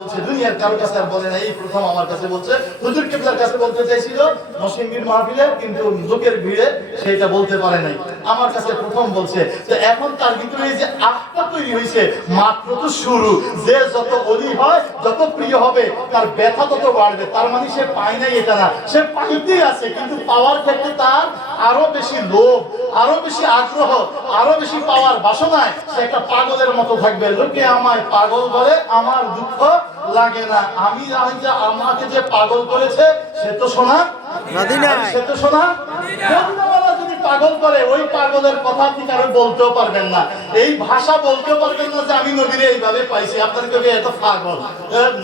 দুনিয়ার কাছে বলে এই প্রথম আমার কাছে বলছে কাছে বলতে কিন্তু লোকের ভিড়ে বলতে পারে নাই। আমার কাছে প্রথম বলছে, তো এখন তার কিন্তু এই যে আখটা তৈরি হয়েছে। মাত্র তো শুরু। যে যত অলি হয় যত প্রিয় হবে তার ব্যথা তত বাড়বে। তার মানে সে পায় নাই এটা না। সে পাইতেই আছে কিন্তু পাওয়ার ক্ষেত্রে তার আরও বেশি লোভ আরও বেশি আগ্রহ আরও বেশি পাওয়ার বাসনায় সে একটা পাগলের মতো থাকবে। লোকে আমায় পাগল বলে আমার দুঃখ লাগে না। আমি জানি যে আমাকে যে পাগল করেছে সে তো শোনা সে তো শোনা পাগল করে, ওই পাগলের কথা আপনি কারও বলতেও পারবেন না। এই ভাষা বলতেও পারবেন না যে আমি নদীরে এইভাবে পাইছি। আপনার কবি এত পাগল?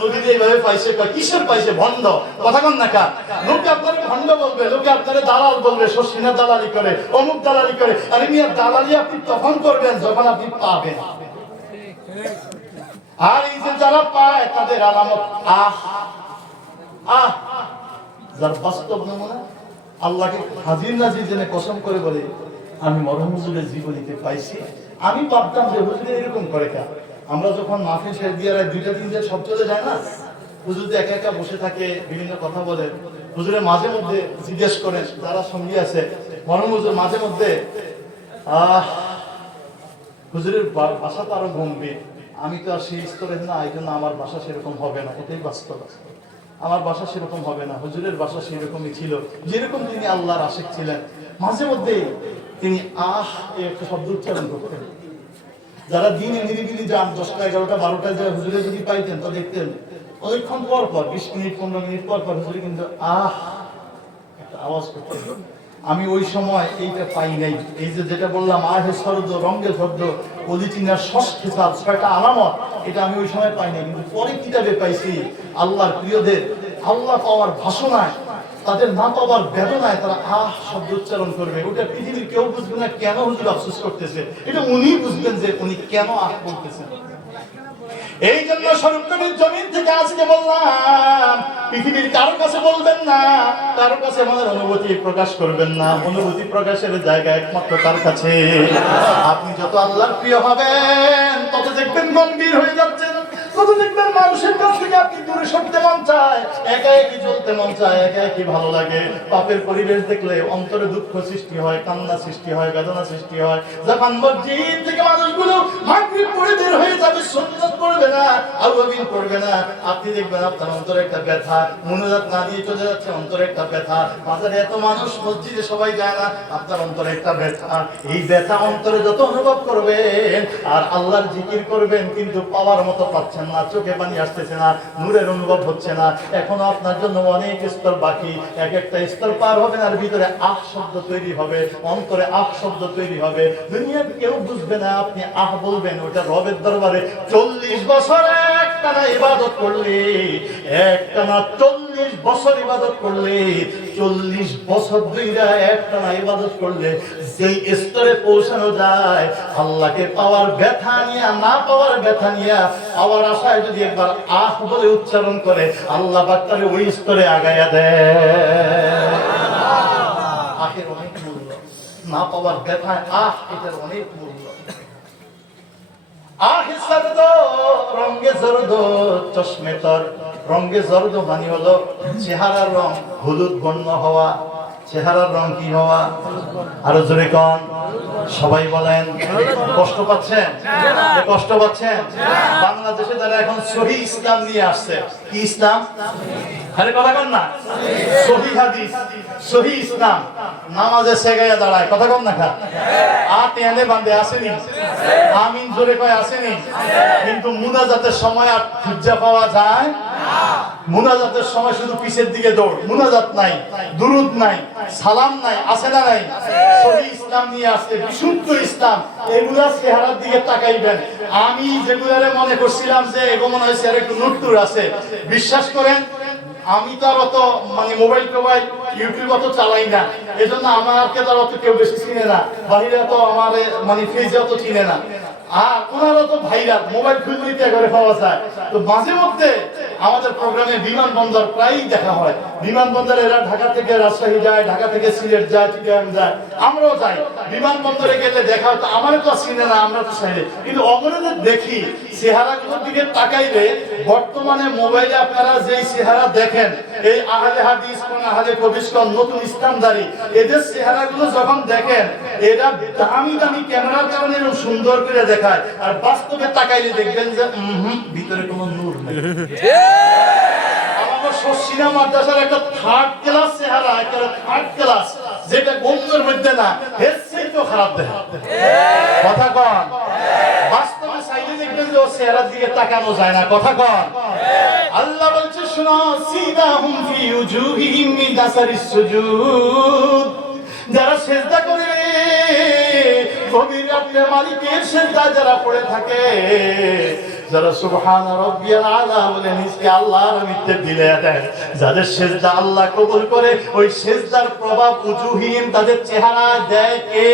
নদীরে এইভাবে পাইছে কিসের পাইছে? ভণ্ড। কথা কন না কা লোকে আপনার ভণ্ড বলবে লোকে আপনার দালাল বলবে শশীনা দালালি করে, অমুক দালালি করে। আরে মিয়া, দালালি আপনি তখন করবেন যখন আপনি পাবেন। আর এই যে যারা পায়, তাদের আলামত, আহ আহ, যার বাস্তব নমুনা আল্লাহকে হাজির নাজির জেনে কসম করে বলে, আমি মরহম হুজুরের জীবনীতে পাইছি। আমি ভাবতাম যে হুজুরে এরকম করে কা আমরা যখন মাফি শেষ দিয়ে দুইটা, তিনটা সব চলে যায় না, হুজুর একা একা বসে থাকে, বিভিন্ন কথা বলে। হুজুরের মাঝে মধ্যে জিজ্ঞেস করে যারা সঙ্গী আছে? মরহম হুজুর মাঝে মধ্যে, আহ, হুজুরের বাসা তো আরও গম্ভীর। আমি তো আর সেই স্তরের না এই জন্য আমার বাসা সেরকম হবে না। এটাই বাস্তব আমার বাসা সেরকম হবে না। হুজুরের বাসা সেরকমই ছিল। যেরকম তিনি আল্লাহর আশেক ছিলেন। মাঝে মধ্যে তিনি আহ একটা শব্দ উচ্চারণ করতেন। যারা দিনে নিরিবিলি যান দশটা এগারোটা বারোটা যায় হুজুরে যদি পাইতেন, তা দেখতেন, অনেকক্ষণ পর পর, বিশ মিনিট, পনেরো মিনিট পর পর হুজুরে কিন্তু আহ একটা আওয়াজ করতেন। আমি ওই সময় এইটা পাই নাই। এই যে যেটা বললাম, আহে শব্দ রঙ্গে শব্দ অলিচিনার ষষ্ঠ খেতাব, ছয়টা আলামত, এটা আমি ওই সময় পাই নাই। কিন্তু পরে কিতাবে পাইছি, আল্লাহর প্রিয়দের, আল্লাহ পাওয়ার ভাষণায়, তাদের না পাওয়ার বেদনায় তারা আহ শব্দ উচ্চারণ করবে। ওটা পৃথিবীর কেউ বুঝবে না কেন হুজুর আফসোস করতেছে। এটা উনি বুঝবেন যে উনি কেন আহ বলতেছেন। এই জন্য সরকারের জমিন থেকে আজকে বললাম, পৃথিবীর কারও কাছে বলবেন না, কারও কাছে আমাদের অনুভূতি প্রকাশ করবেন না। অনুভূতি প্রকাশের জায়গা একমাত্র তার কাছে। আপনি যত আল্লাহ প্রিয় হবেন, তত দেখবেন গম্ভীর হয়ে যাচ্ছেন মানুষের কাছ থেকে আপনি একা মন চায়, একা পরিবেশ দেখলে অন্তরে দুঃখ সৃষ্টি হয়, কান্না সৃষ্টি হয়, বেদনা সৃষ্টি হয়। আপনি দেখবেন আপনার অন্তরে একটা ব্যথা, মনোজাত না দিয়ে চলে যাচ্ছে, অন্তরে একটা ব্যথা। বাজারে এত মানুষ মসজিদে সবাই যায় না, আপনার অন্তরে একটা ব্যথা। এই ব্যথা অন্তরে যত অনুভব করবেন, আর আল্লাহর জিকির করবেন, কিন্তু পাওয়ার মতো পাচ্ছেন না। চোখে পানি আসতেছে না, নূরের অনুভব হচ্ছে না। এখনও আপনার জন্য অনেক স্তর বাকি। এক একটা স্তর পার হবে আর ভিতরে আহ শব্দ তৈরি হবে, অন্তরে আহ শব্দ তৈরি হবে। দুনিয়া কেউ বুঝবে না, আপনি আহ বলবেন, ওটা রবের দরবারে। চল্লিশ বছর একটানা ইবাদত করলে একটানা চল্লিশ বছর ইবাদত করলে, চল্লিশ বছর দুইরা একটানা ইবাদত করলে যেই স্তরে পৌঁছানো যায়, আল্লাহকে পাওয়ার ব্যথা নিয়ে, না পাওয়ার ব্যথা নিয়ে, পাওয়ার আশায় যদি একবার আহ বলে উচ্চারণ করে, আল্লাহ বাক্তারে ওই স্তরে আগাইয়া দেয় আহের অনেক মূল্য। না পাওয়ার ব্যথায় আহ এটার অনেক মূল্য। আহ সরদ রঙ্গে জরদ চশমে তর রঙ্গে জরদ মানে হলো, চেহারার রং হলুদ বর্ণ হওয়া, চেহারার রং কি হওয়া? আরও জোরে কন, সবাই বলেন, কষ্ট পাচ্ছেন? কষ্ট পাচ্ছেন? বাংলাদেশে যারা এখন সহি ইসলাম নিয়ে আসছে, কি ইসলাম? আরে কথা কন না। সহি হাদিস, সহি ইসলাম। নামাজে সেগাইয়া দাঁড়ায়, কথা কন না খা আট এনে আসেনি? আমিন জোরে কয়, আসেনি? কিন্তু মুনাজাতের সময় আর খুঁজা পাওয়া যায় মুনাজাতের সময় শুধু পিছের দিকে দৌড়। মুনাজাত নাই, দুরুদ নাই, সালাম নাই, আছে না নাই? সহি ইসলাম নিয়ে আসছে, বিশুদ্ধ ইসলাম। এগুলা চেহারার দিকে তাকাইবেন। আমি যেগুলারে মনে করছিলাম যে এগো মনে হয়েছে আর একটু নট্টুর আছে। বিশ্বাস করেন, আমি তো আর অত মানে মোবাইল টোবাইল, ইউটিউব অত চালাই না। এজন্য আমাকে তো আর অত কেউ বেশি চিনে না। বাহিরে তো আমার মানে ফেজে অত চিনে না। আর ওনারা তো ভাইরাল, মোবাইল খুললেই করে পাওয়া যায়। তো মাঝে মধ্যে আমাদের প্রোগ্রামে বিমানবন্দর প্রায়ই দেখা হয়। বিমানবন্দরে এরা ঢাকা থেকে রাজশাহী যায়, ঢাকা থেকে সিলেট যায় চিটাগাং যায়। আমরাও যাই। বিমানবন্দরে গেলে দেখা হতো আমারও তো চিনে না, আমরা তো চাইলে কিন্তু অগণদের দেখি, চেহারাগুলোর দিকে তাকাইলে বর্তমানে মোবাইলে আপনারা যেই চেহারা দেখেন, এই আহলে হাদিস কোন আহলে কবিসকন নতুন ইসলামদারি এদের চেহারাগুলো যখন দেখেন এরা দামি দামি ক্যামেরার কারণে এরকম সুন্দর করে দেখায়। আর বাস্তবে তাকাইলে দেখবেন যে ভিতরে কোনো নূর নেই। আমাদের শশিনা মাদ্রাসার একটা থার্ড ক্লাস চেহারা একটা থার্ড ক্লাস যেটা গন্ধের মধ্যে না এর চেয়ে খারাপ দেখা কথা কন। বাস্তবে চাইলে দেখবেন যে ও চেহারার দিকে তাকানো যায় না। কথা কন। আল্লাহ বলছে শোনো সিদাহুম ফি উজুহিহিম মিন আসারিস সুজুদ। যারা সেজদা গভীর রাত্রে মালিকের সেজদা যারা পড়ে থাকে যারা সুবহান রাব্বিয়াল আলা বলে নিজকে আল্লাহর মিথ্যে দিলে দেয় যাদের সেজদা আল্লাহ কবুল করে ওই সেজদার প্রভাব উজুহিম তাদের চেহারা দেয় কে?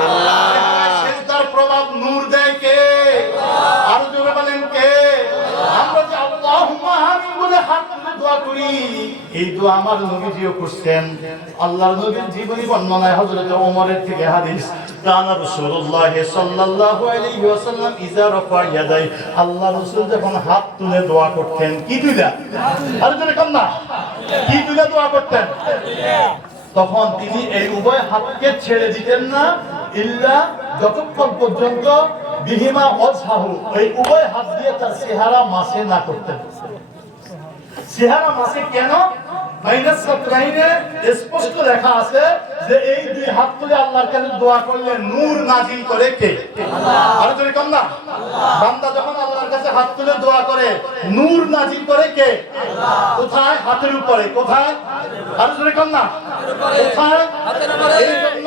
আল্লাহ। সেজদার প্রভাব নূর দেয় কে? আরও জোরে বলেন কে? আমরা যে আল্লাহুম্মা আমিন বলে হাত তুলে আল্লাহ যখন হাত তুলে দোয়া করতেন, কি তুলে দোয়া করতেন? তখন তিনি এই উভয় হাতকে ছেড়ে দিতেন না, ইল্লা যতক্ষণ পর্যন্ত বিহিমা অজহাহু, এই উভয় হাত দিয়ে তার চেহারা মাসে না করতেন। চেহারা মাসে কেন? মাইনাস সাতরাইনে স্পষ্ট লেখা আছে যে এই দুই হাত তুলে আল্লাহর কাছে দোয়া করলে নূর নাজিল করে কে? আর তুমি কম না? বান্দা যখন আল্লাহর কাছে হাত তুলে দোয়া করে নূর নাজিল করে কে? কোথায়? হাতের উপরে। কোথায়? আর তুমি কম না? কোথায়? এই জন্য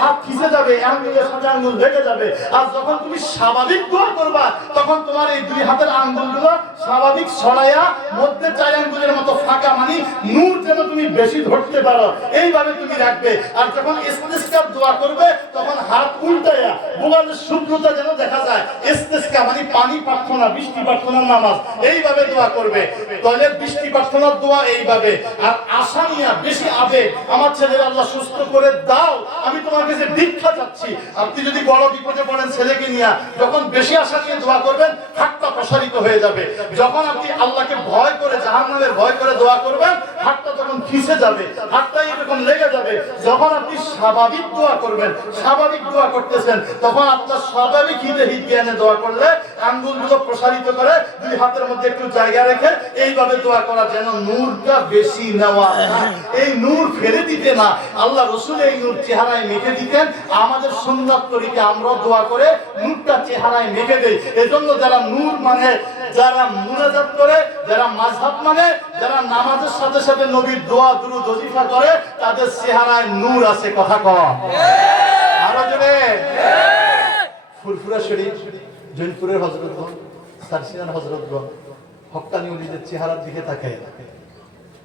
হাত খিসে যাবে আঙ্গুলের সাথে আঙ্গুল লেগে যাবে। আর যখন তুমি স্বাভাবিক দোয়া করবা, তখন তোমার এই দুই হাতের আঙ্গুলগুলো স্বাভাবিক ছড়াইয়া মধ্যে চার আঙ্গুলের মতো ফাঁকা মানে নূর যেন তুমি বেশি ধরতে পারো। এইভাবে তুমি রাখবে। আর যখন ইস্তেস্কার দোয়া করবে, তখন হাত উল্টাইয়া বোগালের শুভ্রতা যেন দেখা যায়। ইস্তেস্কা মানে পানি প্রার্থনা, বৃষ্টি প্রার্থনার নামাজ। এইভাবে দোয়া করবে। তাহলে বৃষ্টি প্রার্থনার দোয়া এইভাবে। আর আশা নিয়ে, বেশি আবেগ, আমার ছেলের আল্লাহ সুস্থ করে দাও, আমি তোমার কাছে দীক্ষা চাচ্ছি, আপনি যদি বড় বিপদে পড়েন ছেলেকে নিয়ে, যখন বেশি আশা নিয়ে দোয়া করবেন, হাতটা প্রসারিত হয়ে যাবে। যখন আপনি আল্লাহকে ভয় করে, জাহান্নামের ভয় করে দোয়া করবেন, হাতটা খিসে যাবে, হাতটা এরকম লেগে যাবে, যখন আপনি স্বাভাবিক দোয়া করবেন, স্বাভাবিক দোয়া করতেছেন, তখন আপনার স্বাভাবিক হিতে হিত জ্ঞানে দোয়া করলে আঙ্গুলগুলো প্রসারিত করে দুই হাতের মধ্যে একটু জায়গা রেখে এইভাবে দোয়া করা যেন নূরটা বেশি নেওয়া এই নূর ফেলে দিতে না, আল্লাহ রসুল এই নূর চেহারায় মেখে দিতেন, আমাদের সুন্দর তরিকে আমরা দোয়া করে নূরটা চেহারায় মেখে দেই। এজন্য যারা নূর মানে যারা মুনাজাত করে, যারা মাঝহাব মানে যারা নামাজের সাথে সাথে নবীর দোয়া দুরু দজিফা করে, তাদের চেহারায় নূর আছে, কথা কম আরও জোরে। ফুরফুরা শরীফ, জৈনপুরের হজরতগণ সারসিনার হজরতগণ হক্কানি উলিদের চেহারার দিকে তাকায়।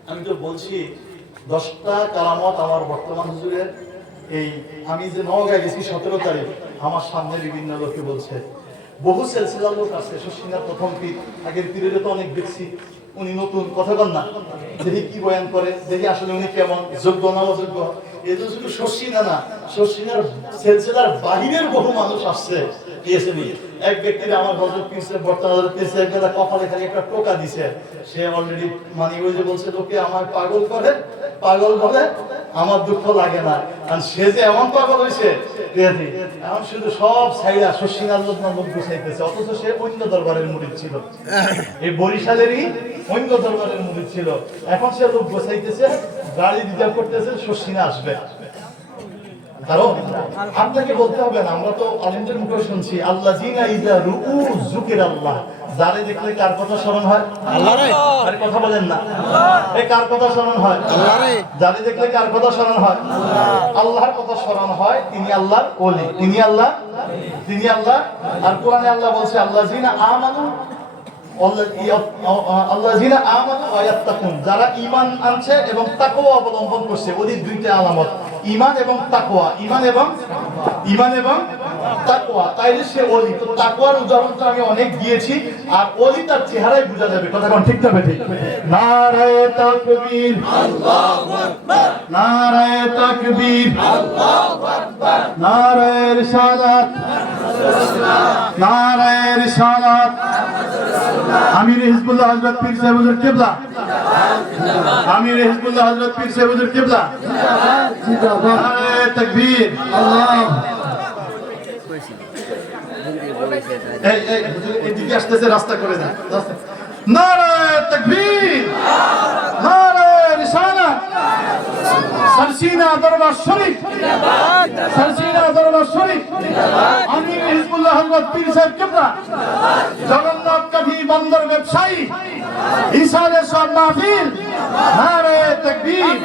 আমি তো বলছি, দশটা কারামত আমার বর্তমান হুজুরের, এই আমি যে নওগাঁয় গেছি সতেরো তারিখ, আমার সামনে বিভিন্ন লোকে বলছে বহু সেলসিলার লোক আছে শশীনার প্রথম পীর, আগের পীরের তো অনেক দেখছি, উনি নতুন, কথা বল না। দেখি কি বয়ান করে, দেখি আসলে উনি কেমন, যোগ্য না অযোগ্য। এই তো শুধু শশীনা না শশীনার সেলসিলার বাহিরের বহু মানুষ আসছে এসে নিয়ে এক ব্যক্তির আমার হজরত পিসে বর্তমান হজরত পিসে একটা কপালে খালি একটা টোকা দিছে। সে অলরেডি মানে ওই যে বলছে লোকে আমার পাগল করে, পাগল বলে আমার দুঃখ লাগে না। আর সে যে এমন পাগল হয়েছে এখন শুধু সব সাইরা শশীনার লোক নাম গুছাইতেছে, অথচ সে অন্য দরবারের মুরিদ ছিল। এই বরিশালেরই অন্য দরবারের মুরিদ ছিল। এখন সে লোক গোছাইতেছে গাড়ি রিজার্ভ করতেছে শশীনা আসবে। কারণ আপনাকে বলতে হবে না আমরা তো আলিমদের মুখে শুনছি আল্লাহ জিনা ইজা রুউ জুকির আল্লাহ যারে দেখলে কার কথা স্মরণ হয়? আল্লাহরে। আরে কথা বলেন না। এই কার কথা স্মরণ হয়? আল্লাহরে। যারে দেখলে কার কথা স্মরণ হয়? আল্লাহর কথা স্মরণ হয় তিনি আল্লাহর ওলি। তিনি আল্লাহ? তিনি আল্লাহ? আর কোরআনে আল্লাহ বলছে আল্লাহ জিনা আমানু যারা ইমান আনছে এবং তাকওয়া অবলম্বন করছে ওদের দুইটা আলামত। ঈমান এবং তাকোয়া ইমান এবং ইমান এবং তাকোয়া তাইলে সে অলি তো তাকোয়ার উদাহরণ তো আমি অনেক দিয়েছি, আর অলি তার চেহারায় বোঝা যাবে। কথা কোন ঠিক না বেঠিক? নারায়ে তাকবীর। আল্লাহু আকবার নারায়ে তাকবীর। আল্লাহু আকবার নারায়ে রিসালাত আমির হিজবুল্লাহ হযরত পীর সাহেব কিবলা। আমির হিজবুল্লাহ হযরত পীর সাহেব কিবলা। তাকবীর। আল্লাহ এই এই এদিকে আসতেছে, রাস্তা করে রাস্তা- নারায়ে তাকবীর নারায়ে রিসালাত সরসিনা দরবার শরীফ। সরসিনা দরবার শরীফ। আমির হিজবুল্লাহ হযরত পীর সাহেব কিবলা। জগন্নাথ কবি বন্দর ব্যবসায়ী। ইসারে সব মাহফিল। নারে তাকবীর।